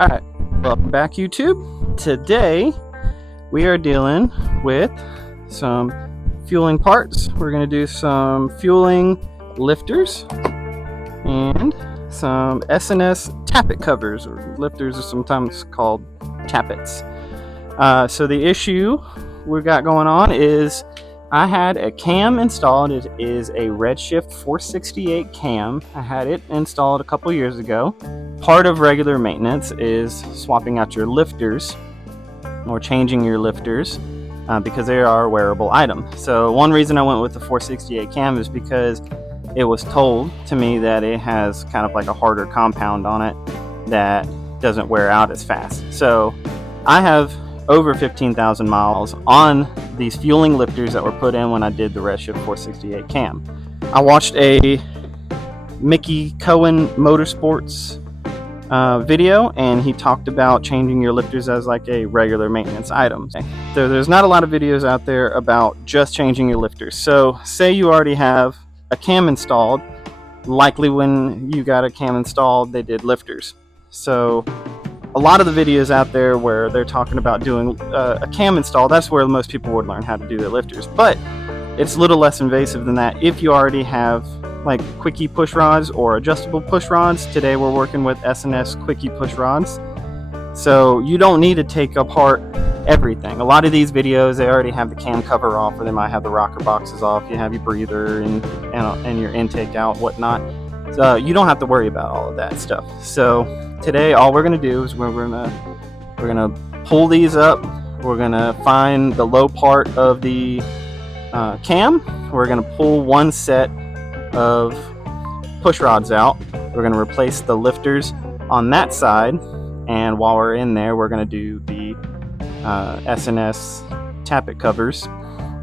Alright, welcome back YouTube. Today we are dealing with some fueling parts. We're going to do some fueling lifters and some S&S Tappet covers, or lifters are sometimes called tappets. So the issue we've got going on is I had a cam installed. It is a Redshift 468 cam. I had it installed a couple years ago. Part of regular maintenance is swapping out your lifters or changing your lifters because they are a wearable item. So one reason I went with the 468 cam is because it was told to me that it has kind of like a harder compound on it that doesn't wear out as fast. So I have over 15,000 miles on these fueling lifters that were put in when I did the Redshift 468 cam. I watched a Mickey Cohen Motorsports video, and he talked about changing your lifters as like a regular maintenance item. So there's not a lot of videos out there about just changing your lifters. So say you already have a cam installed, likely when you got a cam installed they did lifters. So a lot of the videos out there where they're talking about doing a cam install, that's where most people would learn how to do their lifters. But it's a little less invasive than that if you already have like quickie push rods or adjustable push rods. Today we're working with S&S quickie push rods. So you don't need to take apart everything. A lot of these videos, they already have the cam cover off, or they might have the rocker boxes off. You have your breather and your intake out, whatnot. So you don't have to worry about all of that stuff. So today all we're going to do is we're gonna pull these up. We're gonna find the low part of the cam. We're gonna pull one set of push rods out. We're gonna replace the lifters on that side, and while we're in there we're gonna do the S&S Tappet covers,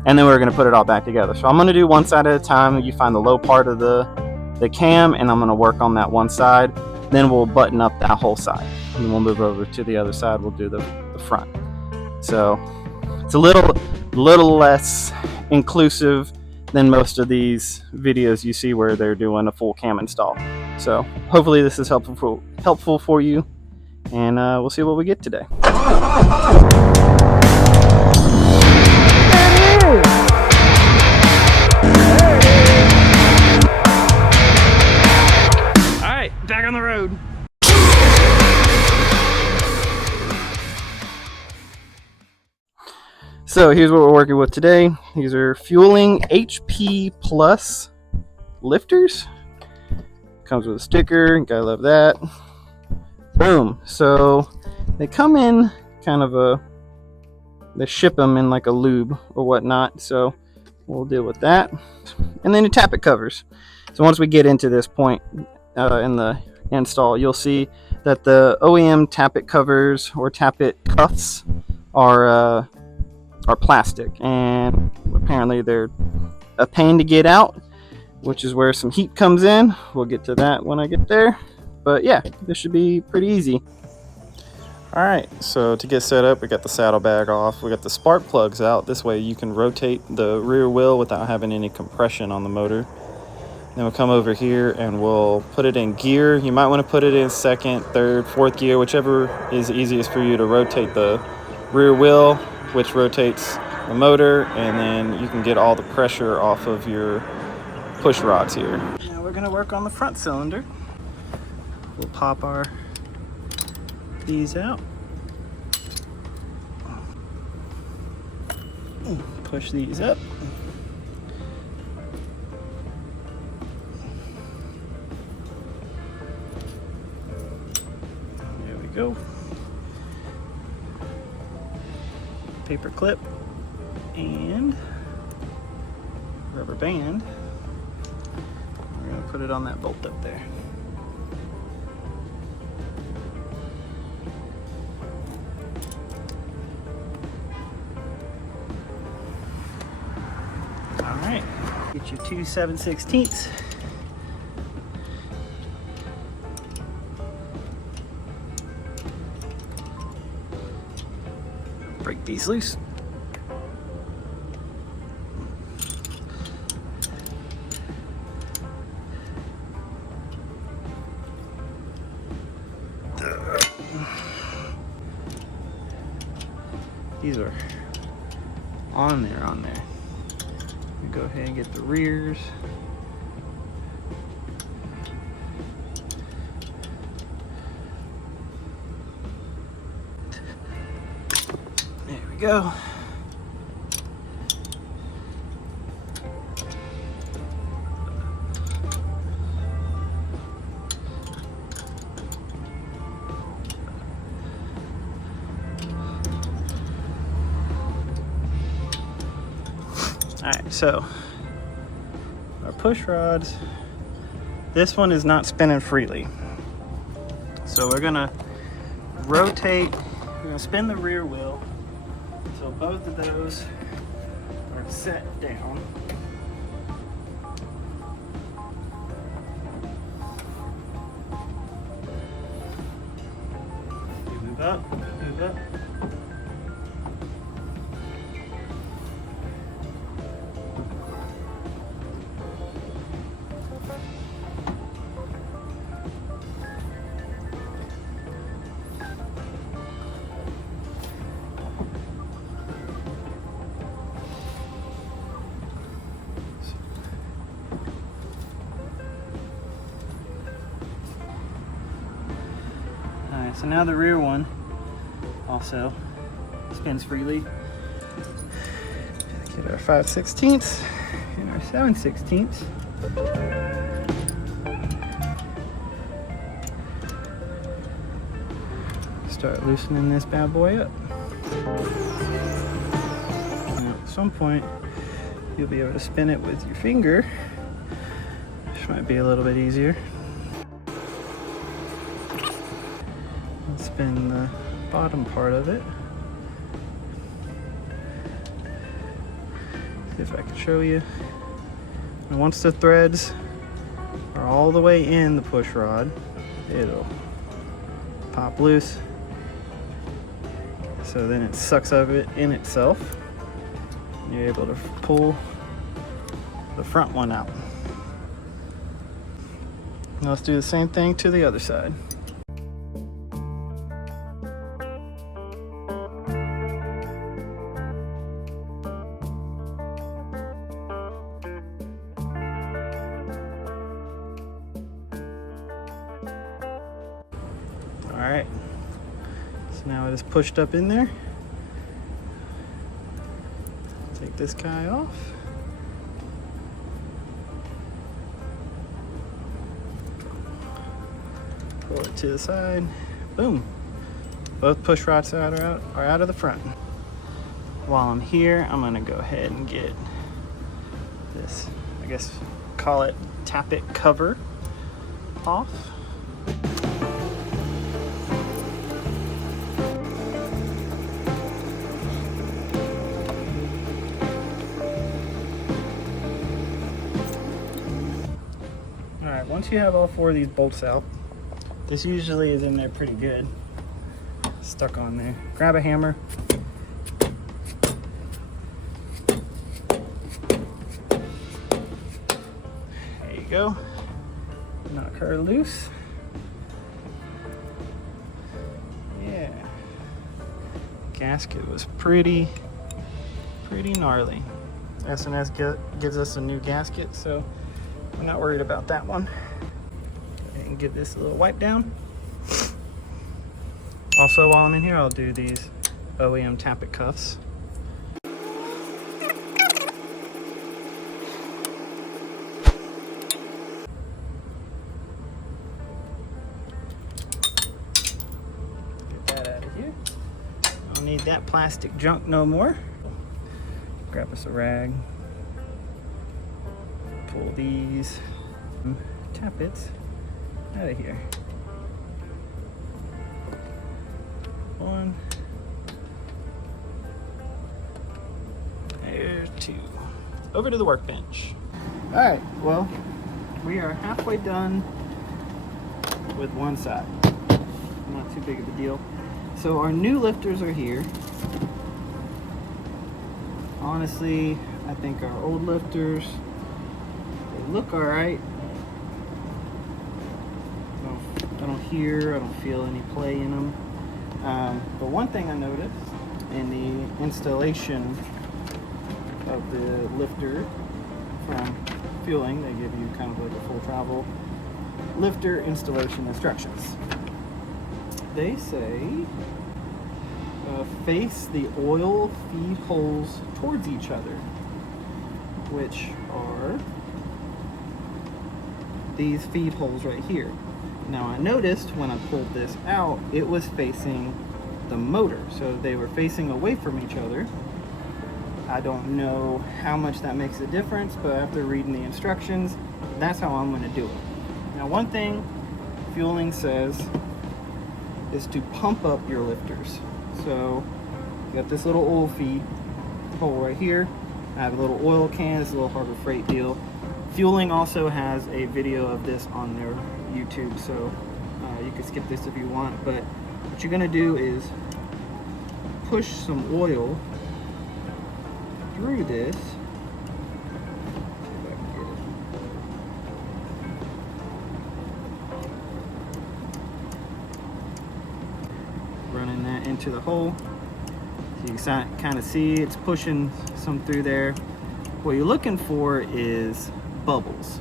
and then we're gonna put it all back together. So I'm gonna do one side at a time. You find the low part of the cam, and I'm gonna work on that one side. Then we'll button up that whole side, and then we'll move over to the other side. We'll do the front. So it's a little less inclusive than most of these videos you see where they're doing a full cam install. So hopefully this is helpful for you, and we'll see what we get today. Back on the road. So here's what we're working with today. These are fueling HP Plus lifters. Comes with a sticker, gotta love that. Boom. So they come in kind of they ship them in like a lube or whatnot. So we'll deal with that. And then the tappet covers. So once we get into this point in the install, you'll see that the OEM tappet covers or tappet cuffs are plastic, and apparently they're a pain to get out, which is where some heat comes in. We'll get to that when I get there, but yeah, this should be pretty easy. Alright, so to get set up, we got the saddlebag off, we got the spark plugs out. This way you can rotate the rear wheel without having any compression on the motor. Then we'll come over here and we'll put it in gear. You might want to put it in second, third, fourth gear, whichever is easiest for you to rotate the rear wheel, which rotates the motor, and then you can get all the pressure off of your push rods here. Now we're going to work on the front cylinder. We'll pop these out. Push these up. Go. Paper clip and rubber band. We're going to put it on that bolt up there. All right, get your 2 7/16. Break these loose. These are on there. Go ahead and get the rears. There we go. Alright, so our push rods, this one is not spinning freely. So we're gonna rotate, we're gonna spin the rear wheel until both of those are set down. Move up, move up. So now the rear one also spins freely. Get our 5/16 and our 7/16. Start loosening this bad boy up. And at some point, you'll be able to spin it with your finger, which might be a little bit easier. Spin the bottom part of it. See if I can show you. And once the threads are all the way in the push rod, it'll pop loose. So then it sucks of it in itself. You're able to pull the front one out. Now let's do the same thing to the other side. Alright, so now it is pushed up in there. Take this guy off. Pull it to the side. Boom. Both push rods are out of the front. While I'm here, I'm gonna go ahead and get this, I guess, call it tappet cover off. Once you have all four of these bolts out, this usually is in there pretty good, stuck on there. Grab a hammer. There you go. Knock her loose. Yeah. Gasket was pretty gnarly. S&S gives us a new gasket, so I'm not worried about that one. And give this a little wipe down. Also, while I'm in here, I'll do these OEM Tappet Cuffs. Get that out of here. I don't need that plastic junk no more. Grab us a rag. Pull these tappets out of here. One. There's two. Over to the workbench. Alright, well, we are halfway done with one side. Not too big of a deal. So our new lifters are here. Honestly, I think our old lifters, they look alright. I don't feel any play in them. But one thing I noticed in the installation of the lifter from Fueling. They give you kind of like a full travel lifter installation instructions. They say face the oil feed holes towards each other, which are these feed holes right here. Now I noticed when I pulled this out, it was facing the motor, so they were facing away from each other. I don't know how much that makes a difference, but after reading the instructions, that's how I'm going to do it. Now, one thing Fueling says is to pump up your lifters. So you got this little oil feed hole right here. I have a little oil can. It's a little Harbor Freight deal. Fueling also has a video of this on their YouTube, so you can skip this if you want. But what you're going to do is push some oil through this. Running that into the hole. So you can kind of see it's pushing some through there. What you're looking for is bubbles.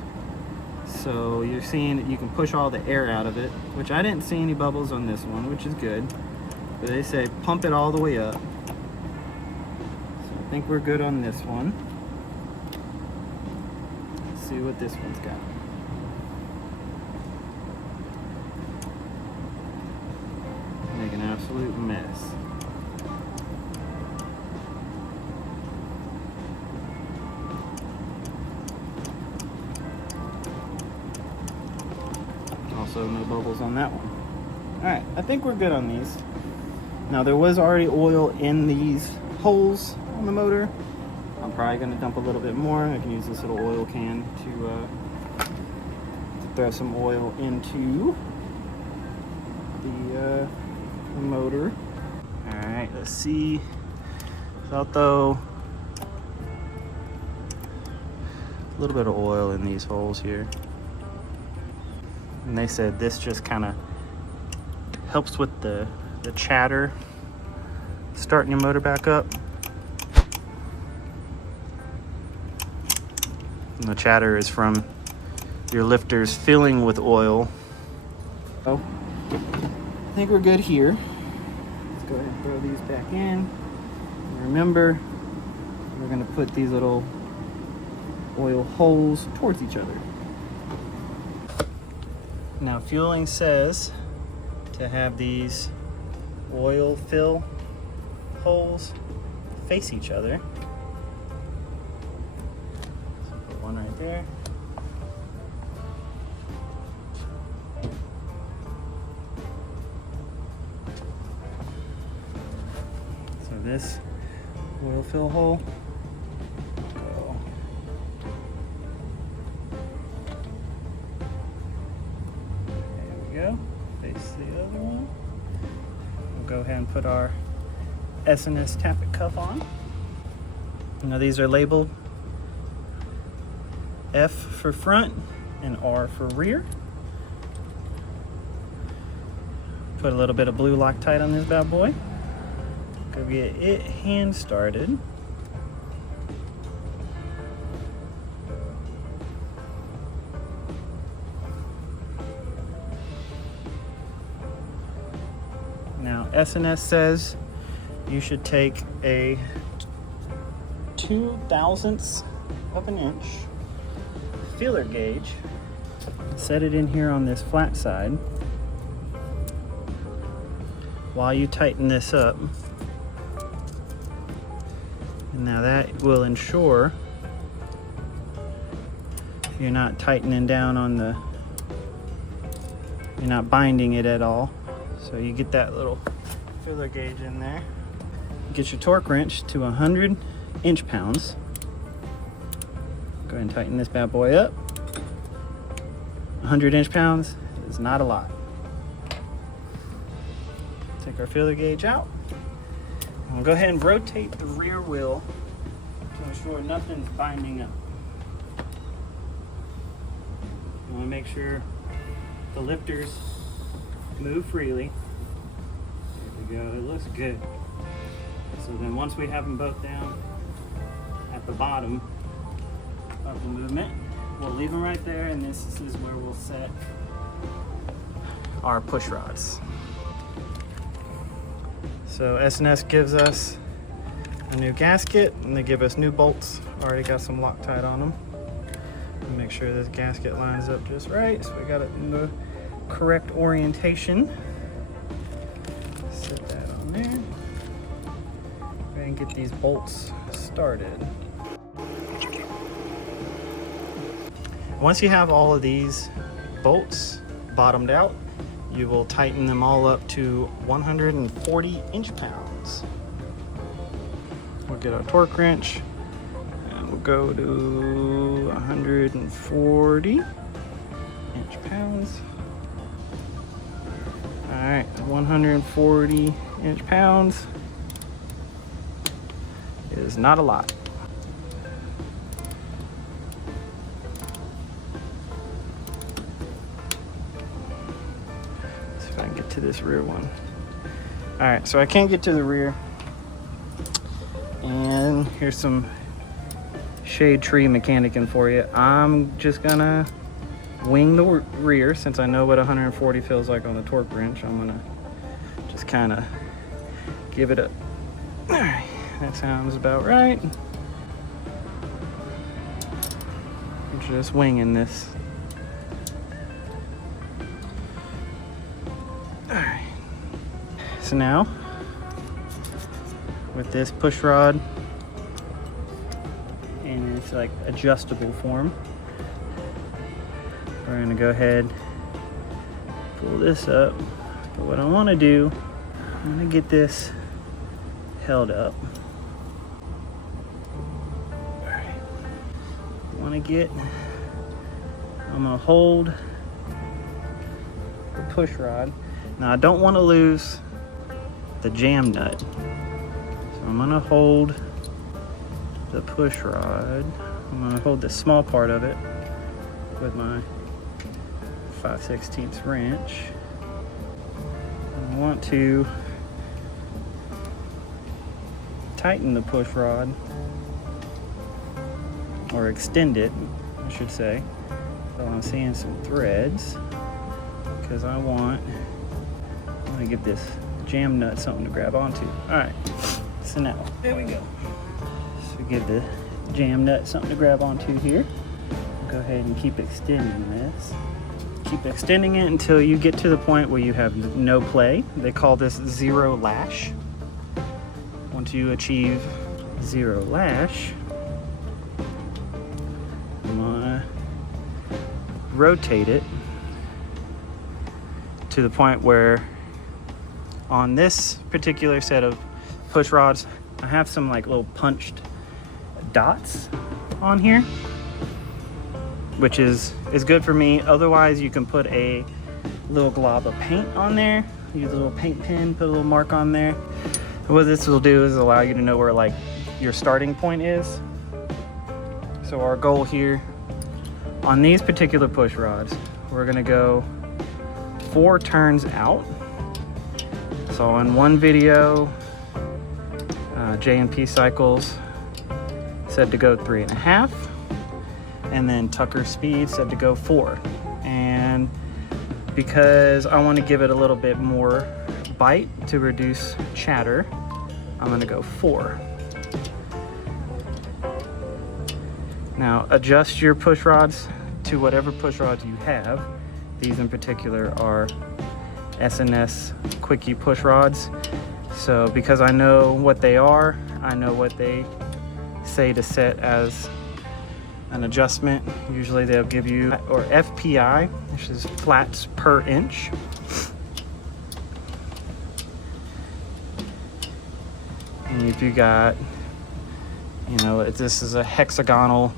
So you're seeing that you can push all the air out of it, which I didn't see any bubbles on this one, which is good. But they say pump it all the way up. I think we're good on this one. Let's see what this one's got. Make an absolute mess. Also no bubbles on that one. Alright, I think we're good on these. Now there was already oil in these holes on the motor. I'm probably going to dump a little bit more. I can use this little oil can to throw some oil into the motor. Alright, let's see. So I'll throw a little bit of oil in these holes here. And they said this just kind of helps with the chatter, starting your motor back up. And the chatter is from your lifters filling with oil. Oh, I think we're good here. Let's go ahead and throw these back in. And remember, we're going to put these little oil holes towards each other. Now, Fueling says to have these oil fill holes face each other. So put one right there. So this oil fill hole. Go face the other one. We'll go ahead and put our S&S Tappet Cuff on. Now these are labeled F for front and R for rear. Put a little bit of blue Loctite on this bad boy. Go get it hand started. Now S&S says you should take a 0.02 of an inch feeler gauge, set it in here on this flat side while you tighten this up. And now that will ensure you're not tightening down on the, you're not binding it at all. So you get that little feeler gauge in there. Get your torque wrench to 100 inch-pounds. Go ahead and tighten this bad boy up. 100 inch-pounds is not a lot. Take our feeler gauge out. We'll go ahead and rotate the rear wheel to ensure nothing's binding up. You want to make sure the lifters move freely. There we go, it looks good. So then once we have them both down at the bottom of the movement, we'll leave them right there, and this is where we'll set our push rods. So S&S gives us a new gasket, and they give us new bolts. Already got some Loctite on them. Make sure this gasket lines up just right, so we got it in the correct orientation. Set that on there. And get these bolts started. Once you have all of these bolts bottomed out, you will tighten them all up to 140 inch-pounds. We'll get our torque wrench and we'll go to 140 inch-pounds. All right, 140 inch-pounds is not a lot. Let's see if I can get to this rear one. All right, so I can't get to the rear. And here's some shade tree mechanicking for you. I'm just gonna wing the rear since I know what 140 feels like on the torque wrench. I'm gonna just kind of give it a, all right, that sounds about right. I'm just winging this. All right. So now, with this push rod in its like adjustable form, we're gonna go ahead, pull this up. But what I wanna do, I'm gonna get this held up. I'm gonna hold the push rod. Now I don't want to lose the jam nut, so I'm gonna hold the push rod. I'm gonna hold the small part of it with my 5/16 wrench. I want to tighten the push rod, or extend it, I should say. So I'm seeing some threads because I want to give this jam nut something to grab onto. All right, so now, there we go. So give the jam nut something to grab onto here. Go ahead and keep extending this. Keep extending it until you get to the point where you have no play. They call this zero lash. Once you achieve zero lash, I'm gonna rotate it to the point where on this particular set of push rods, I have some like little punched dots on here, which is good for me. Otherwise, you can put a little glob of paint on there. Use a little paint pen, put a little mark on there. And what this will do is allow you to know where like your starting point is. So our goal here on these particular push rods, we're gonna go 4 turns out. So in one video, J&P Cycles said to go 3.5, and then Tucker Speed said to go 4. And because I want to give it a little bit more bite to reduce chatter, I'm gonna go 4. Now adjust your push rods to whatever push rods you have. These in particular are S&S Quickie push rods. So because I know what they are, I know what they say to set as an adjustment. Usually they'll give you, or FPI, which is flats per inch. And if you got, you know, if this is a hexagonal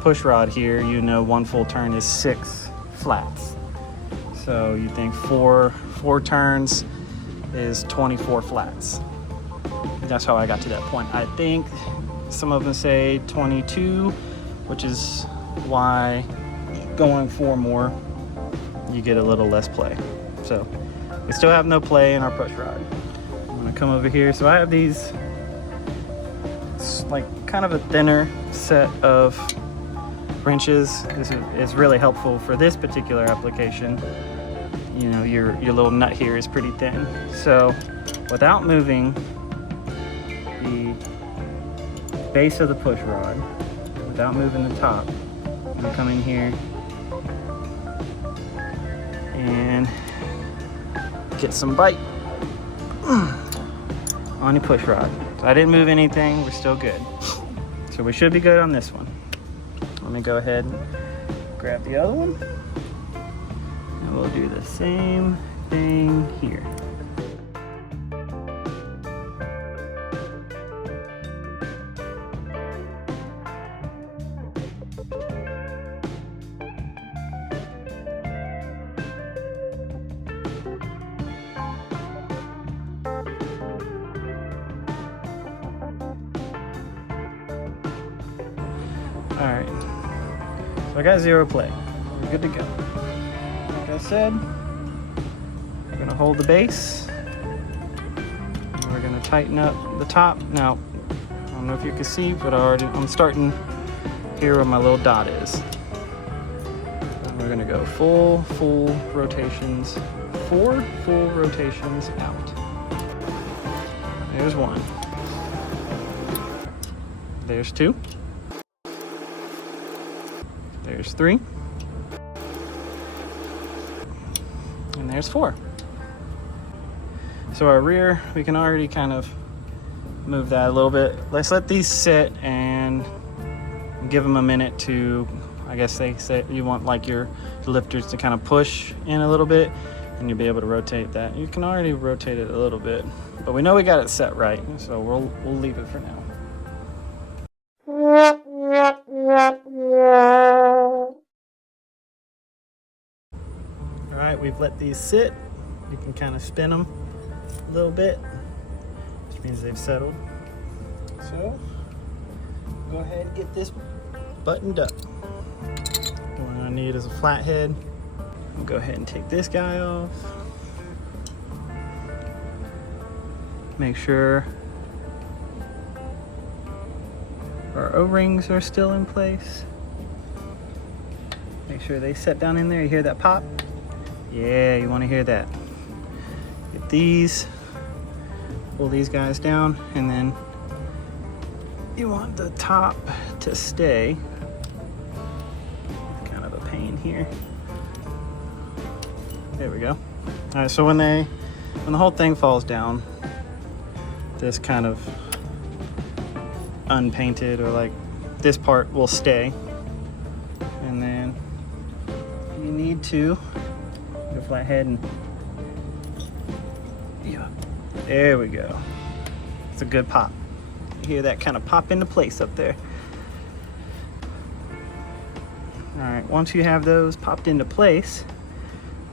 push rod here, you know 1 full turn is 6 flats. So you think four turns is 24 flats. That's how I got to that point. I think some of them say 22, which is why going 4 more, you get a little less play. So we still have no play in our push rod. come over here. So I have these, it's like kind of a thinner set of wrenches. This is really helpful for this particular application. You know, your little nut here is pretty thin. So without moving the base of the push rod, without moving the top, I'm gonna come in here and get some bite on your push rod. So I didn't move anything, we're still good. So we should be good on this one. Let me go ahead and grab the other one. And we'll do the same thing here. All right, so I got 0 play. We're good to go. Like I said, we're gonna hold the base. And we're gonna tighten up the top. Now, I don't know if you can see, but I'm starting here where my little dot is. And we're gonna go full rotations, 4 full rotations out. There's 1. There's 2. There's 3. And there's 4. So our rear, we can already kind of move that a little bit. Let's let these sit and give them a minute to, I guess they say you want like your lifters to kind of push in a little bit, and you'll be able to rotate that. You can already rotate it a little bit, but we know we got it set right, so we'll leave it for now. All right, we've let these sit. You can kind of spin them a little bit, which means they've settled. So, go ahead and get this buttoned up. What I need is a flathead. We'll go ahead and take this guy off. Make sure our O-rings are still in place. Make sure they set down in there. You hear that pop? Yeah, you want to hear that. Get these, pull these guys down, and then you want the top to stay. Kind of a pain here. There we go. All right, so when the whole thing falls down, this kind of unpainted, or like this part will stay, and then you need to go flathead and yeah, there we go. It's a good pop. You hear that kind of pop into place up there. All right, once you have those popped into place,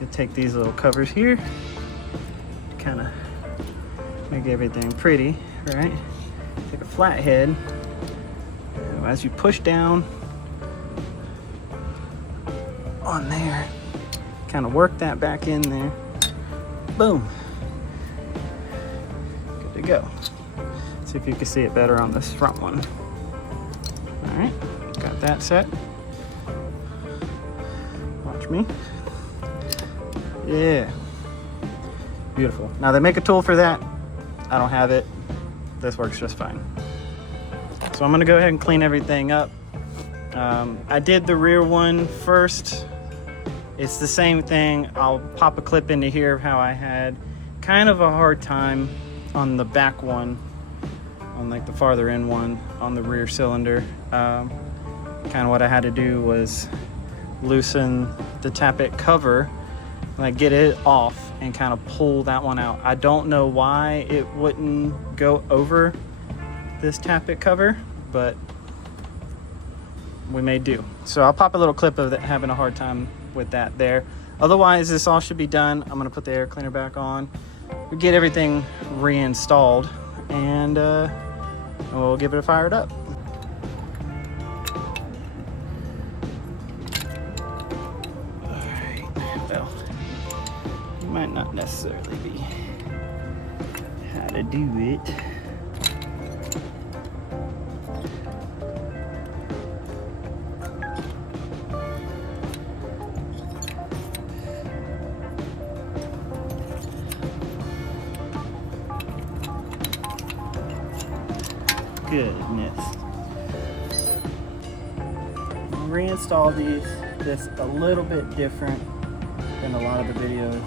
you take these little covers here, kind of make everything pretty, right? Take a flathead. As you push down on there, kind of work that back in there. Boom. Good to go. See if you can see it better on this front one. All right, got that set. Watch me. Yeah. Beautiful. Now they make a tool for that. I don't have it. This works just fine. So I'm gonna go ahead and clean everything up. I did the rear one first. It's the same thing. I'll pop a clip into here of how I had kind of a hard time on the back one, on like the farther end one on the rear cylinder. Kind of what I had to do was loosen the tappet cover, like get it off and kind of pull that one out. I don't know why it wouldn't go over this tappet cover, but we may do. So I'll pop a little clip of that, having a hard time with that there. Otherwise, this all should be done. I'm gonna put the air cleaner back on, get everything reinstalled, and we'll give it a fired up. All right, well, you might not necessarily be had gotta do it. Goodness. I'll reinstall this a little bit different than a lot of the videos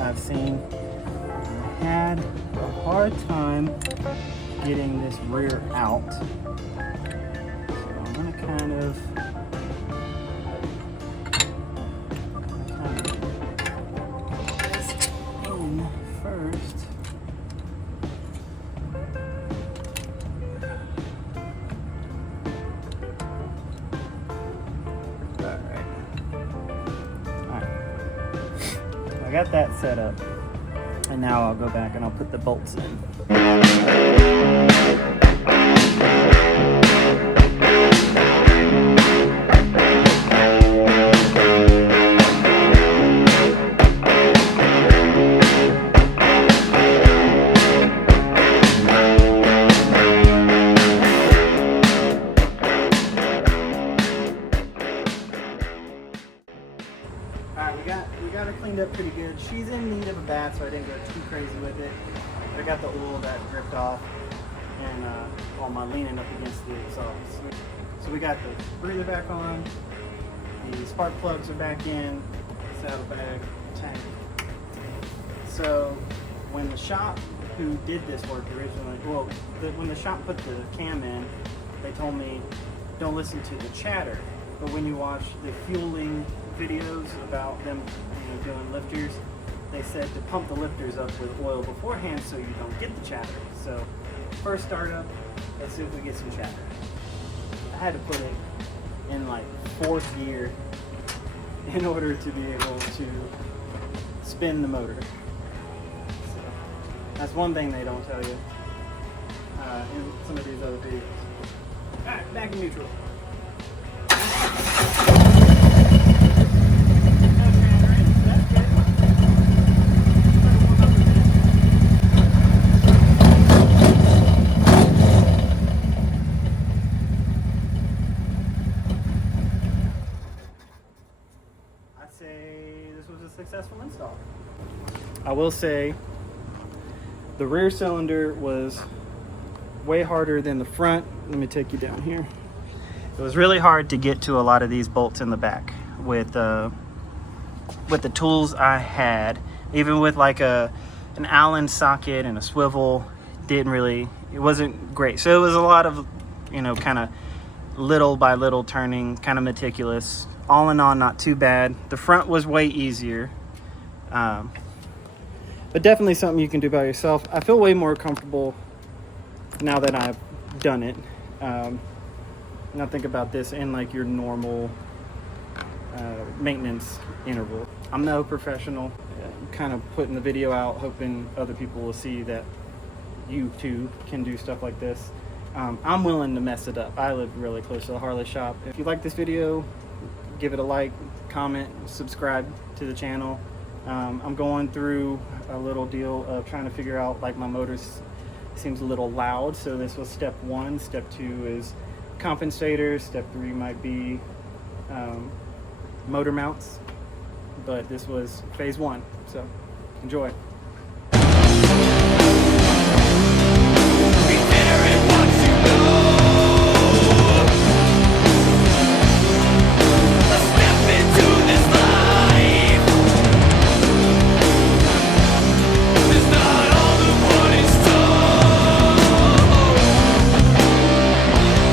I've seen. I had a hard time getting this rear out. So I'm gonna kind of this in first. I got that set up, and now I'll go back and I'll put the bolts in. We got her cleaned up pretty good. She's in need of a bath, so I didn't go too crazy with it. But I got the oil that dripped off, and all my leaning up against the exhaust. So we got the breather back on, the spark plugs are back in, saddlebag, tank. So when the shop who did this work originally, when the shop put the cam in, they told me don't listen to the chatter. But when you watch the fueling videos about them, doing lifters, they said to pump the lifters up with oil beforehand so you don't get the chatter. So first startup, let's see if we get some chatter. I had to put it in like 4th gear in order to be able to spin the motor. So that's one thing they don't tell you in some of these other videos. Alright, back in neutral. I'd say this was a successful install. I will say the rear cylinder was way harder than the front. Let me take you down here. It was really hard to get to a lot of these bolts in the back with the tools I had. Even with like an Allen socket and a swivel, it wasn't great. So it was a lot of, kind of little by little turning, kind of meticulous. All in all, not too bad. The front was way easier. But definitely something you can do by yourself. I feel way more comfortable now that I've done it. Now think about this in like your normal maintenance interval. I'm no professional. I'm kind of putting the video out, hoping other people will see that you too can do stuff like this. I'm willing to mess it up. I live really close to the Harley shop. If you like this video, give it a like, comment, subscribe to the channel. I'm going through a little deal of trying to figure out, like, my motor seems a little loud, so this was step 1. Step 2 is compensators. Step 3 might be motor mounts, but this was phase 1, so enjoy.